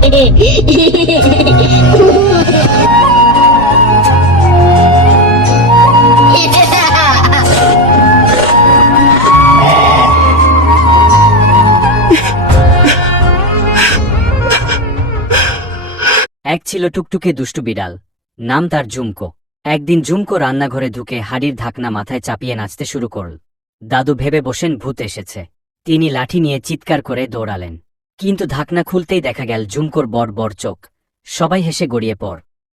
এক ছিল টুকটুকে দুষ্টু বিড়াল, নাম তার ঝুমকো। একদিন ঝুমকো রান্নাঘরে ঢুকে হাঁড়ির ঢাকনা মাথায় চাপিয়ে নাচতে শুরু করল। দাদু ভেবে বসেন ভূত এসেছে। তিনি লাঠি নিয়ে চিৎকার করে দৌড়ালেন, কিন্তু ঢাকনা খুলতেই দেখা গেল ঝুমকোর বড় বড় চোখ। সবাই হেসে গড়িয়ে পড়।